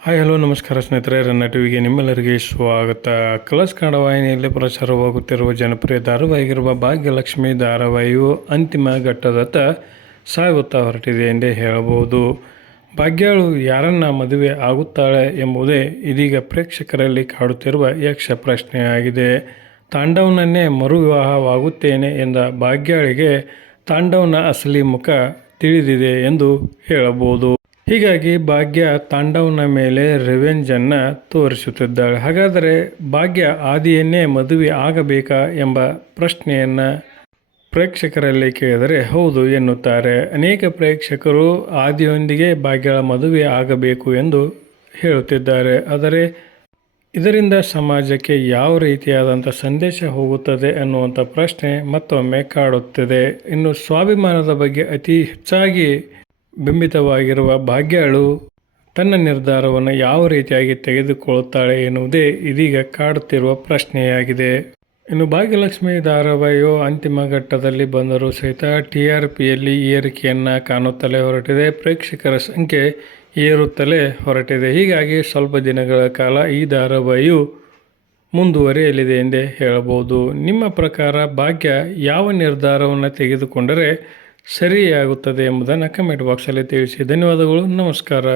Hi hello ನಮಸ್ಕಾರ ಸ್ನೇಹಿತರೆ, ರನ್ನ ಟಿವಿಗೆ ನಿಮ್ಮೆಲ್ಲರಿಗೆ ಸ್ವಾಗತ. ಕಲರ್ಸ್ ಕನ್ನಡ ವಾಹಿನಿಯಲ್ಲಿ ಪ್ರಸಾರವಾಗುತ್ತಿರುವ ಜನಪ್ರಿಯ ಧಾರಾವಾಹಿಗಿರುವ ಭಾಗ್ಯಲಕ್ಷ್ಮಿ ಧಾರಾವಾಹಿಯು ಅಂತಿಮ ಘಟ್ಟದತ್ತ ಸಾಗುತ್ತಾ ಹೊರಟಿದೆ ಎಂದೇ ಹೇಳಬಹುದು. ಭಾಗ್ಯಳು ಯಾರನ್ನ ಮದುವೆ ಆಗುತ್ತಾಳೆ ಎಂಬುದೇ ಇದೀಗ ಪ್ರೇಕ್ಷಕರಲ್ಲಿ ಕಾಡುತ್ತಿರುವ ಯಕ್ಷ ಪ್ರಶ್ನೆಯಾಗಿದೆ. ತಾಂಡವ್ನನ್ನೇ ಮರುವಿವಾಹವಾಗುತ್ತೇನೆ ಎಂದ ಭಾಗ್ಯಳಿಗೆ ತಾಂಡವ್ನ ಅಸಲಿ ಮುಖ ತಿಳಿದಿದೆ ಎಂದು ಹೇಳಬಹುದು. ಹೀಗಾಗಿ ಭಾಗ್ಯ ತಾಂಡವ್ನ ಮೇಲೆ ರಿವೆಂಜನ್ನು ತೋರಿಸುತ್ತಿದ್ದಾಳೆ. ಹಾಗಾದರೆ ಭಾಗ್ಯ ಆದಿಯನ್ನೇ ಮದುವೆ ಆಗಬೇಕಾ ಎಂಬ ಪ್ರಶ್ನೆಯನ್ನು ಪ್ರೇಕ್ಷಕರಲ್ಲಿ ಕೇಳಿದರೆ ಹೌದು ಎನ್ನುತ್ತಾರೆ. ಅನೇಕ ಪ್ರೇಕ್ಷಕರು ಆದಿಯೊಂದಿಗೆ ಭಾಗ್ಯಳ ಮದುವೆ ಆಗಬೇಕು ಎಂದು ಹೇಳುತ್ತಿದ್ದಾರೆ. ಆದರೆ ಇದರಿಂದ ಸಮಾಜಕ್ಕೆ ಯಾವ ರೀತಿಯಾದಂಥ ಸಂದೇಶ ಹೋಗುತ್ತದೆ ಅನ್ನುವಂಥ ಪ್ರಶ್ನೆ ಮತ್ತೊಮ್ಮೆ ಕಾಡುತ್ತಿದೆ. ಇನ್ನು ಸ್ವಾಭಿಮಾನದ ಬಗ್ಗೆ ಅತಿ ಹೆಚ್ಚಾಗಿ ಬಿಂಬಿತವಾಗಿರುವ ಭಾಗ್ಯಳು ತನ್ನ ನಿರ್ಧಾರವನ್ನು ಯಾವ ರೀತಿಯಾಗಿ ತೆಗೆದುಕೊಳ್ಳುತ್ತಾಳೆ ಎನ್ನುವುದೇ ಇದೀಗ ಕಾಡುತ್ತಿರುವ ಪ್ರಶ್ನೆಯಾಗಿದೆ. ಇನ್ನು ಭಾಗ್ಯಲಕ್ಷ್ಮಿ ಧಾರಾವಾಹಿಯು ಅಂತಿಮ ಘಟ್ಟದಲ್ಲಿ ಬಂದರೂ ಸಹಿತ TRPಯಲ್ಲಿ ಏರಿಕೆಯನ್ನು ಕಾಣುತ್ತಲೇ ಹೊರಟಿದೆ. ಪ್ರೇಕ್ಷಕರ ಸಂಖ್ಯೆ ಏರುತ್ತಲೇ ಹೊರಟಿದೆ. ಹೀಗಾಗಿ ಸ್ವಲ್ಪ ದಿನಗಳ ಕಾಲ ಈ ಧಾರಾವಾಹಿಯು ಮುಂದುವರಿಯಲಿದೆ ಎಂದೇ ಹೇಳಬಹುದು. ನಿಮ್ಮ ಪ್ರಕಾರ ಭಾಗ್ಯ ಯಾವ ನಿರ್ಧಾರವನ್ನು ತೆಗೆದುಕೊಂಡರೆ ಸರಿಯಾಗುತ್ತದೆ ಎಂಬುದನ್ನು ಕಮೆಂಟ್ ಬಾಕ್ಸಲ್ಲಿ ತಿಳಿಸಿ. ಧನ್ಯವಾದಗಳು. ನಮಸ್ಕಾರ.